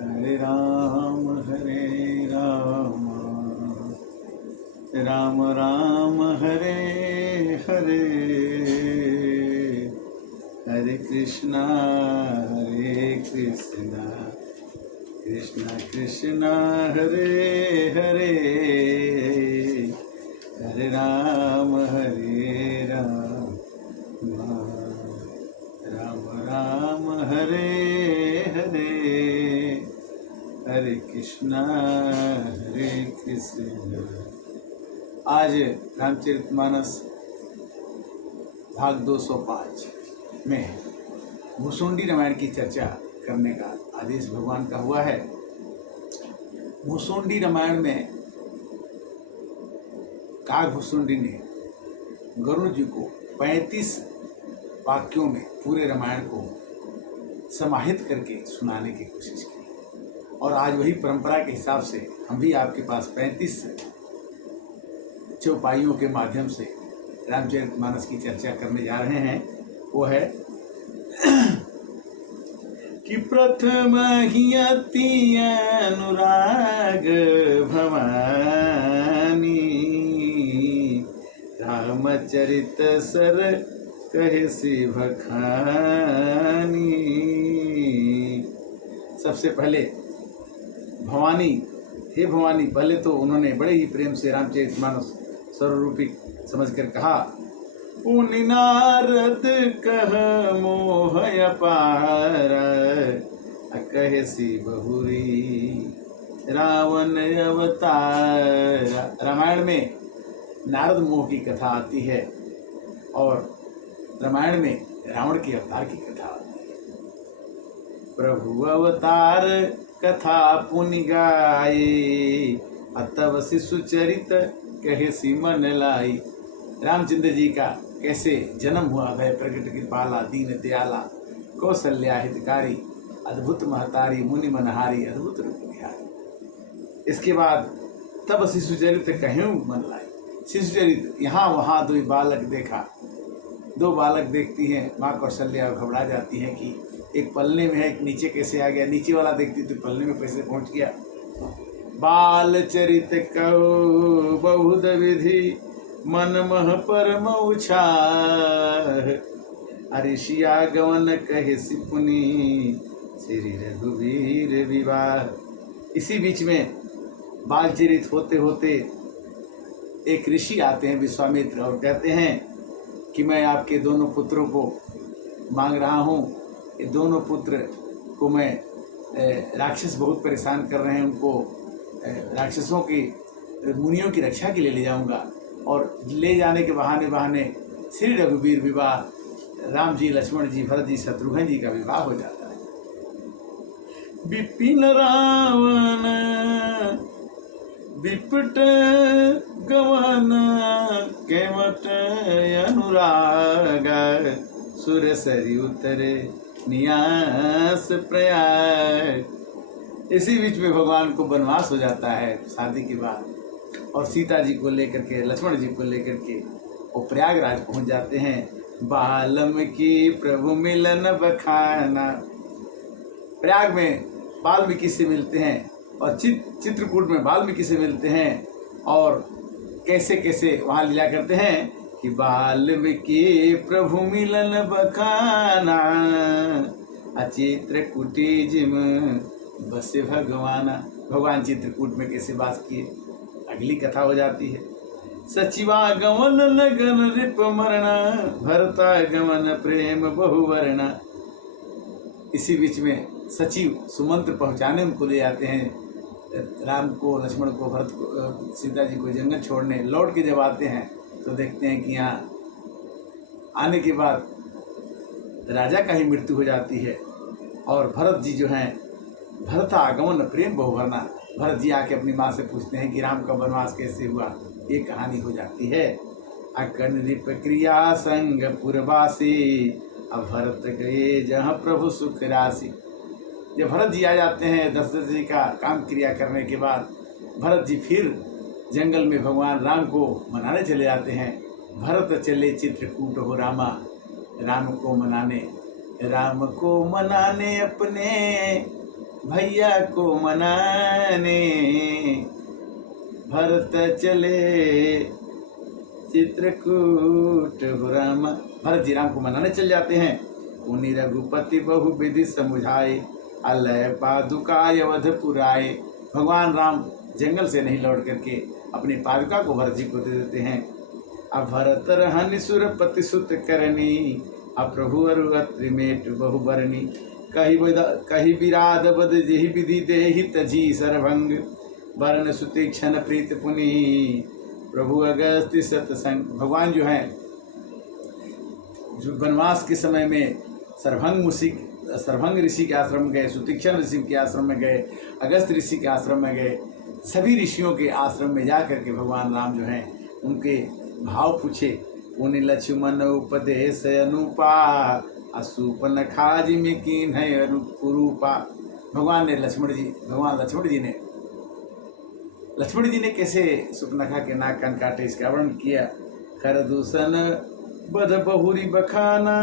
हरे राम राम राम हरे हरे, हरे कृष्णा कृष्णा कृष्णा हरे हरे, हरे राम राम राम हरे हरे, हरे कृष्णा आज रामचरितमानस भाग 205 में भुसुंडी रामायण की चर्चा करने का आदेश भगवान का हुआ है। भुसुंडी रामायण में काग भुसुंडी ने गरुड़ जी को 35 वाक्यों में पूरे रामायण को समाहित करके सुनाने की कोशिश की और आज वही परंपरा के हिसाब से हम भी आपके पास 35 चौपाइयों के माध्यम से रामचरितमानस की चर्चा करने जा रहे हैं। वो है कि प्रथम ही अति अनुराग भवानी, रामचरित सर कहे सी बखानी। सबसे पहले भवानी, हे भवानी, पहले तो उन्होंने बड़े ही प्रेम से रामचरितमानस सर्वरूपी समझकर कहा, पुनि नारद कह मोह अपार, कहे सी बहुरी रावण अवतार। रामायण में नारद मोह की कथा आती है और रामायण में रावण के अवतार की कथा आती है। प्रभु अवतार कथा पुनि गाये, अतव शिशु चरित कहे सी मन लाई। रामचंद्र जी का कैसे जन्म हुआ, भय प्रकट कृपाला दीन दयाला, कौशल्या हितकारी, अद्भुत महतारी, मुनि मनहारी, अद्भुत रूप बिहारी। इसके बाद तब शिशु चरित कहूँ मन लाई। शिशु चरित यहाँ वहाँ दो बालक देखा। दो बालक देखती हैं, माँ कौशल्या घबरा जाती है कि एक पलने में है, एक नीचे कैसे आ गया। नीचे वाला देखती तो पलने में कैसे पहुँच गया। बाल चरित कहो बहुत विधि, मन मह परम उछाह, अऋषिया गवन कहे सिपुनी, श्री रघुवीर विवाह। इसी बीच में बाल चरित होते होते एक ऋषि आते हैं, विश्वामित्र, और कहते हैं कि मैं आपके दोनों पुत्रों को मांग रहा हूँ। ये दोनों पुत्र को मैं राक्षस बहुत परेशान कर रहे हैं, उनको राक्षसों की, मुनियों की रक्षा के लिए ले जाऊंगा और ले जाने के बहाने श्री रघुवीर विवाह, राम जी, लक्ष्मण जी, भरत जी, शत्रुघ्न जी का विवाह हो जाता है। विपिन रावण विपट गवन, केवट अनुराग, सुर सरी उतरे नियास प्रयाग। इसी बीच में भगवान को वनवास हो जाता है शादी के बाद, और सीता जी को लेकर के, लक्ष्मण जी को लेकर के वो प्रयागराज पहुंच जाते हैं। वाल्मीकि प्रभु मिलन बखाना। प्रयाग में वाल्मीकि से मिलते हैं और चित्रकूट में वाल्मीकि से मिलते हैं, और कैसे कैसे वहाँ लीला करते हैं कि वाल्मीकि प्रभु मिलन बखाना, अचित्रकूटी जिम बसे भगवाना। भगवान चित्रकूट में कैसे वास किए, अगली कथा हो जाती है। सचिवा गमन लगन रिप मरना, भरता गमन प्रेम बहुवर्ण। इसी बीच में सचिव सुमंत्र पहुंचाने उनको ले जाते हैं, राम को, लक्ष्मण को, भरत को, सीता जी को जंगल छोड़ने। लौट के जब आते हैं तो देखते हैं कि यहाँ आने के बाद राजा का ही मृत्यु हो जाती है, और भरत जी जो हैं, भरता आगमन प्रेम बहुवरना। भरत जी आके अपनी माँ से पूछते हैं कि राम का वनवास कैसे हुआ। ये कहानी हो जाती है। अकन रिप क्रिया संग पुरवासी, अब भरत गए जहाँ प्रभु सुख राशि। जब भरत जी आ जाते हैं दशरथ जी का काम क्रिया करने के बाद, भरत जी फिर जंगल में भगवान राम को मनाने चले जाते हैं। भरत चले चित्रकूट हो रामा, राम को मनाने अपने भैया को मनाने भरत चले चित्रकूट राम। भरत जी राम को मनाने चल जाते हैं। उन्हीं रघुपति बहु विधि समुझाए अलय पादुकाय अवध पुराए। भगवान राम जंगल से नहीं लौट करके अपनी पादुका को भरत जी को दे देते हैं। अब भरत रहनि सुरपति सुत करनी अप्रभु अरु त्रिमेट बहुबरनी। कही विराध बद जेहि विधि देहि तजी सरभंग वर्ण सुतीक्षण प्रीत पुनि प्रभु अगस्त्य सतसंग। भगवान जो हैं जो वनवास के समय में सरभंग ऋषि के आश्रम में गए, सुतीक्षण ऋषि के आश्रम में गए, अगस्त ऋषि के आश्रम में गए, सभी ऋषियों के आश्रम में जा करके भगवान राम जो हैं उनके भाव पूछे। उन्हें लक्ष्मण उपदेश अनुपा असूपन खाज में कीन है अनुरूपा। भगवान लक्ष्मण जी ने कैसे सुपनखा के नाक कान काटे इसका वर्णन किया। खरदूषण बध बहुरी बखाना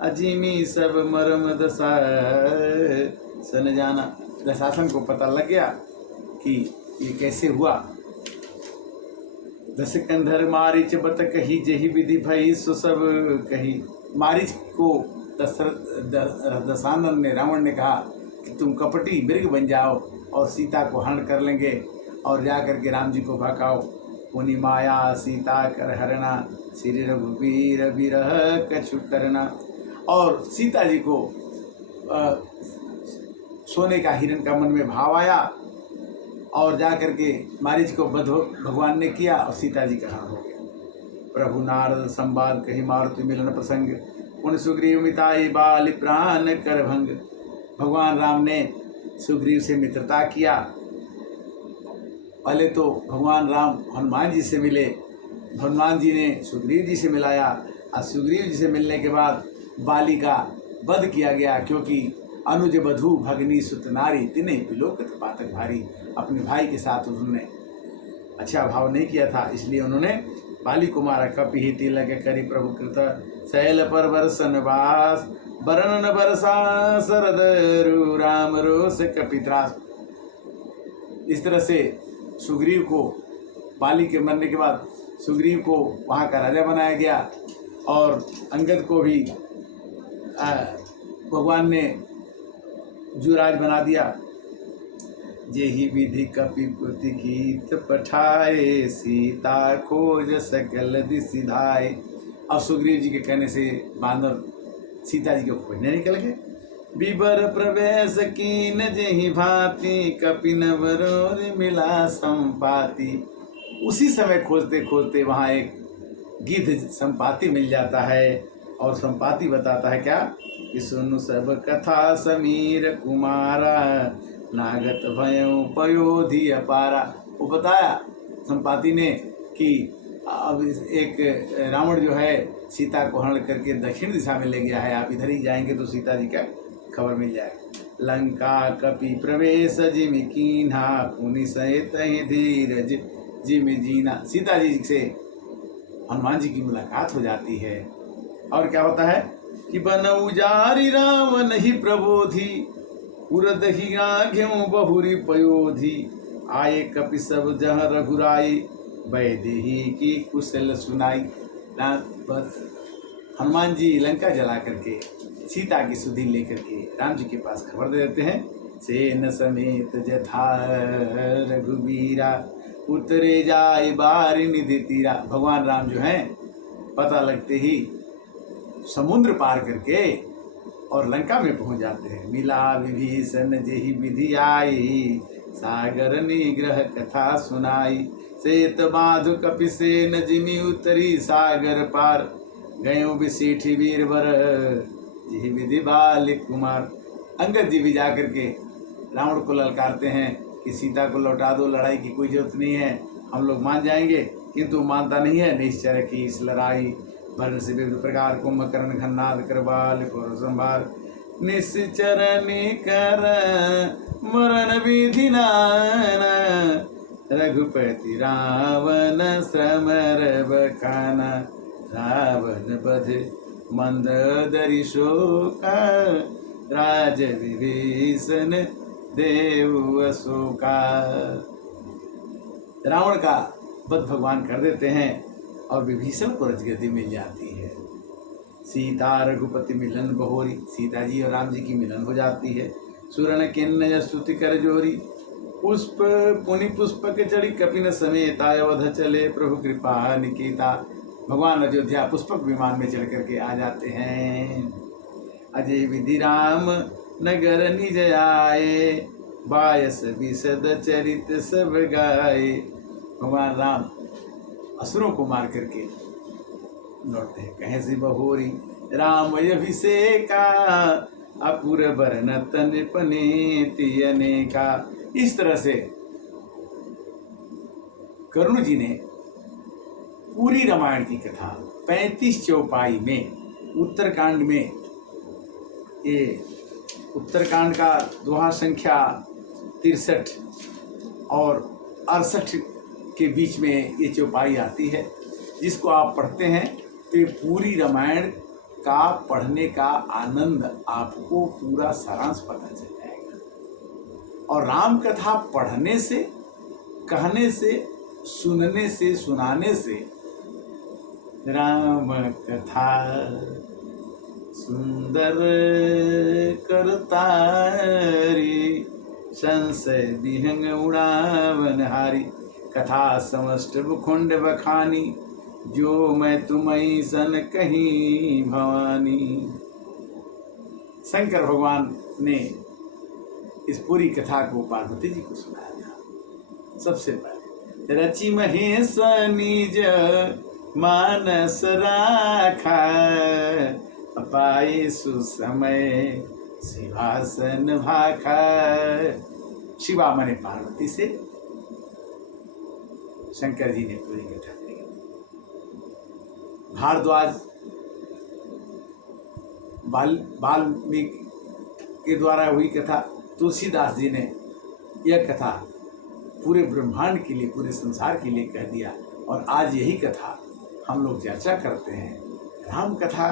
अजीमी सब मरम दशा सन जाना। दशासन को पता लग गया कि ये कैसे हुआ। दस कंधर मारिच बत कही जेहि विधि भई सो सब कही। मारिच को दशानन ने रावण ने कहा कि तुम कपटी मृग बन जाओ और सीता को हरण कर लेंगे और जा करके राम जी को भगाओ। पुनि माया सीता कर हरना श्री रघुवीर विरह कछु करना। और सीता जी को सोने का हिरण का मन में भाव आया और जा करके मारीच को वध भगवान ने किया और सीता जी का हरण हो गया। प्रभु नारद संवाद कही मारुति मिलन प्रसंग पुन सुग्रीव मिताई बाल प्राण कर भंग। भगवान राम ने सुग्रीव से मित्रता किया। पहले तो भगवान राम हनुमान जी से मिले, हनुमान जी ने सुग्रीव जी से मिलाया और सुग्रीव जी से मिलने के बाद बाली का वध किया गया, क्योंकि अनुज बधू भगनी सुत नारी तिन्हें विलोकत पातक भारी। अपने भाई के साथ उन्होंने अच्छा भाव नहीं किया था, इसलिए उन्होंने बाली को मारा। कपि ही तिलक करी प्रभु कृत शैल पर बरसन वास बरन बरसा शरद रु राम रोष कपित्रास। इस तरह से सुग्रीव को बाली के मरने के बाद सुग्रीव को वहाँ का राजा बनाया गया और अंगद को भी भगवान ने जुराज बना दिया। जेहि विधि कपिपुति गीत पठाए सीता खोज सकल दिशि धाय। अब सुग्रीव जी के कहने से बांदर सीता जी को खोजने निकल गए। बिबर प्रवेश कीन जेहि भांति कपिन बरोर मिला संपाति। उसी समय खोजते खोजते वहाँ एक गिद्ध संपाति मिल जाता है और संपाति बताता है क्या कि सुनु सब कथा समीर कुमारा नागत भयों पयोधि अपारा। वो बताया संपाति ने कि अब एक रावण जो है सीता को हरण करके दक्षिण दिशा में ले गया है, आप इधर ही जाएंगे तो सीता जी का खबर मिल जाएगा। लंका कपि प्रवेश जिमि कीन्हा पुनि सहित धीरज जिमि जीना। सीता जी से हनुमान जी की मुलाकात हो जाती है और क्या होता है कि बन उजारी रावण ही प्रबोधि पुरदहि आघ्यों बहुरी पयोधि आए कपि सब जह रघुराई वैदेही की कुशल सुनाई। बस हनुमान जी लंका जला करके सीता की सुधि लेकर के राम जी के पास खबर दे देते हैं। सेन समेत जथा रघुवीरा उतरे जाए बारी निधि तीरा। भगवान राम जो हैं पता लगते ही समुद्र पार करके और लंका में पहुंच जाते हैं। मिला विभीषण जेहि विधि आई सागर निग्रह कथा सुनाई। सेत बाधु कपिसेन जिमि उतरी सागर पार गयो बिसीठी वीरवर जेहि विधि बाल कुमार। अंगद जी भी जा करके रावण को ललकारते हैं कि सीता को लौटा दो, लड़ाई की कोई जरूरत नहीं है, हम लोग मान जाएंगे, किंतु मानता नहीं है। निश्चर की इस लड़ाई वर्ण से विविध प्रकार कुंभकर्ण घन्नाद करबाल को संभार निश्चर कर मरण विधि नाना रघुपति रावण श्रमर बखाना रावण बध मंद दरि शोक राज विभीषण देव अशोका। रावण का वध भगवान कर देते हैं और विभीषण को रजगद्दी मिल जाती है। सीता रघुपति मिलन बहोरी, सीता जी और राम जी की मिलन हो जाती है। सुरण किन्न स्तुति कर जोरी, पुष्प पुनि पुष्पक चढ़ी कपिन समेत अयोध्या चले प्रभु कृपा निकेता। भगवान अयोध्या पुष्पक विमान में चढ़ करके आ जाते हैं। अजय विधि राम नगर निज आए, बायस विशद चरित सब गाए। भगवान राम असुरों को मार करके लौटते हैं। कहें से बहोरी राम अभिषेका, अपुर बरन तन पनेति अनेका। इस तरह से करुण जी ने पूरी रामायण की कथा 35 चौपाई में उत्तरकांड में, ये उत्तरकांड का दोहा संख्या 63 और 68 के बीच में ये चौपाई आती है, जिसको आप पढ़ते हैं तो पूरी रामायण का पढ़ने का आनंद आपको पूरा सारांश पता चल जाएगा। और राम कथा पढ़ने से, कहने से, सुनने से, सुनाने से राम कथा सुंदर करता रे, संशय विहंग उड़ावन हारी। कथा समष्ट भुखुंड बखानी, जो मैं तुम्हें सन कहीं भवानी। शंकर भगवान ने इस पूरी कथा को पार्वती जी को सुनाया। सबसे पहले रचि महेश निज मानस राखा, पाए सुसमय सिंहासन भाखा। शिवा माने पार्वती से शंकर जी ने पूरी कथा कही। भारद्वाज वाल्मीकि के द्वारा हुई कथा, तुलसीदास जी ने यह कथा पूरे ब्रह्मांड के लिए, पूरे संसार के लिए कह दिया। और आज यही कथा हम लोग चर्चा करते हैं। राम कथा,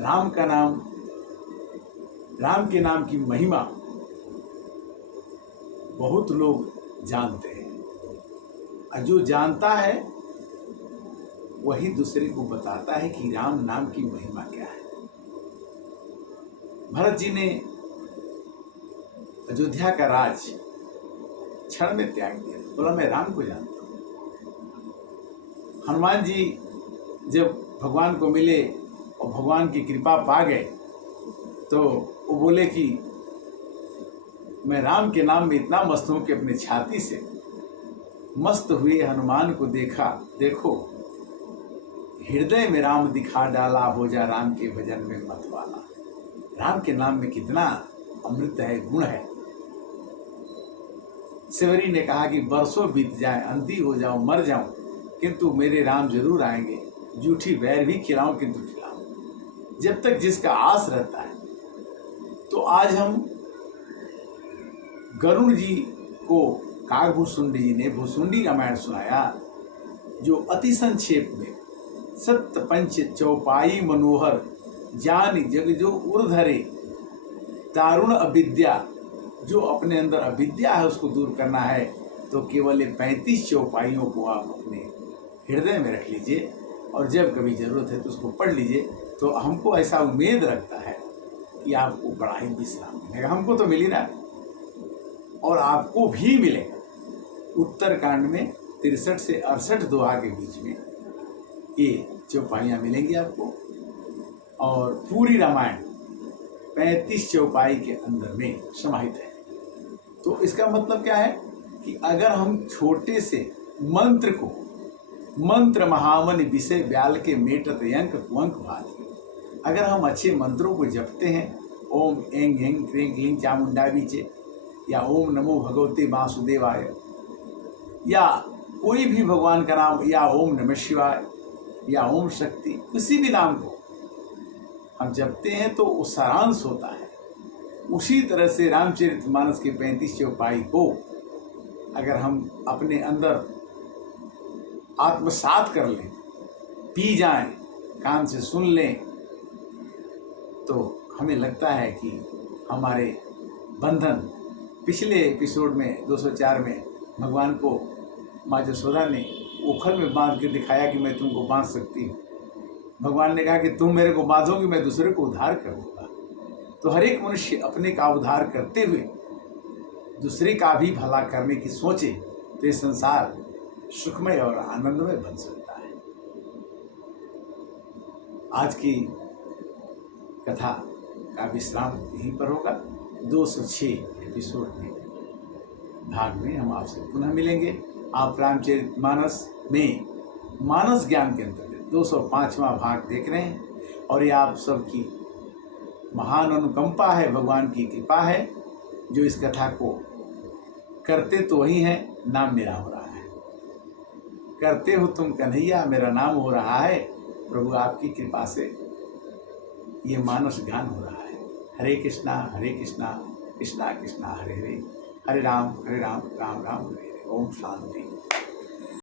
राम का नाम, राम के नाम की महिमा बहुत लोग जानते हैं, और जो जानता है वही दूसरे को बताता है कि राम नाम की महिमा क्या है। भरत जी ने अयोध्या का राज क्षण में त्याग दिया, बोला मैं राम को जानता हूं। हनुमान जी जब भगवान को मिले और भगवान की कृपा पा गए, तो वो बोले कि मैं राम के नाम में इतना मस्त हूं कि अपने छाती से मस्त हुए हनुमान को देखा, देखो हृदय में राम दिखा डाला, हो जा राम के भजन में मत वाला। राम के नाम में कितना अमृत है, गुण है। सेवरी ने कहा कि बरसों बीत जाए, अंधी हो जाऊं, मर जाऊं, किंतु मेरे राम जरूर आएंगे। जूठी बैर भी खिलाऊं किंतु खिलाऊं, जब तक जिसका आस रहता है। तो आज हम गरुड़ जी को काकभूषुंडी जी ने भूषुंडी रामायण सुनाया, जो अति संक्षेप में सत्य पंच चौपाई मनोहर जान जग जो उर्धरे दारुण अविद्या। जो अपने अंदर अविद्या है उसको दूर करना है तो केवल ये 35 चौपाइयों को आप अपने हृदय में रख लीजिए, और जब कभी जरूरत है तो उसको पढ़ लीजिए। तो हमको ऐसा उम्मीद रखता है कि आपको बड़ा ही विश्राम मिलेगा। हमको तो मिली ना, और आपको भी मिलेगा। उत्तरकांड में 63 से 68 दोहा के बीच में ये चौपाइयाँ मिलेंगी आपको, और पूरी रामायण 35 चौपाई के अंदर में समाहित है। तो इसका मतलब क्या है कि अगर हम छोटे से मंत्र को, मंत्र महामन विषय ब्याल के मेटत यंक कुंक भाती, अगर हम अच्छे मंत्रों को जपते हैं, ओम एंग हेंग क्रेंग लिंग चामुंडा बीचे, या ओम नमो भगवते वासुदेवाय, या कोई भी भगवान का नाम, या ओम नमः शिवाय, या ओम शक्ति, किसी भी नाम को हम जपते हैं तो वो सारांश होता है। उसी तरह से रामचरितमानस के 35 चौपाई को अगर हम अपने अंदर आत्मसात कर लें, पी जाएं, कान से सुन लें, तो हमें लगता है कि हमारे बंधन पिछले एपिसोड में 204 में भगवान को माँ यशोदा ने उखल में बांध के दिखाया कि मैं तुमको बांध सकती हूँ। भगवान ने कहा कि तुम मेरे को बांधोगी, मैं दूसरे को उद्धार कर दूंगा। तो हर एक मनुष्य अपने का उद्धार करते हुए दूसरे का भी भला करने की सोचे तो ये संसार सुखमय और आनंदमय बन सकता है। आज की कथा का विश्राम यहीं पर होगा। 206 एपिसोड में भाग में हम आपसे पुनः मिलेंगे। आप रामचरितमानस में मानस ज्ञान के अंतर्गत 205वां भाग देख रहे हैं और ये आप सबकी महान अनुकंपा है, भगवान की कृपा है जो इस कथा को करते तो वही हैं, नाम मेरा हो रहा है। करते हो तुम कन्हैया, मेरा नाम हो रहा है। प्रभु आपकी कृपा से ये मानस ज्ञान हो रहा है। हरे कृष्णा कृष्णा कृष्णा हरे हरे, हरे राम राम राम हरे हरे। ओम शांति।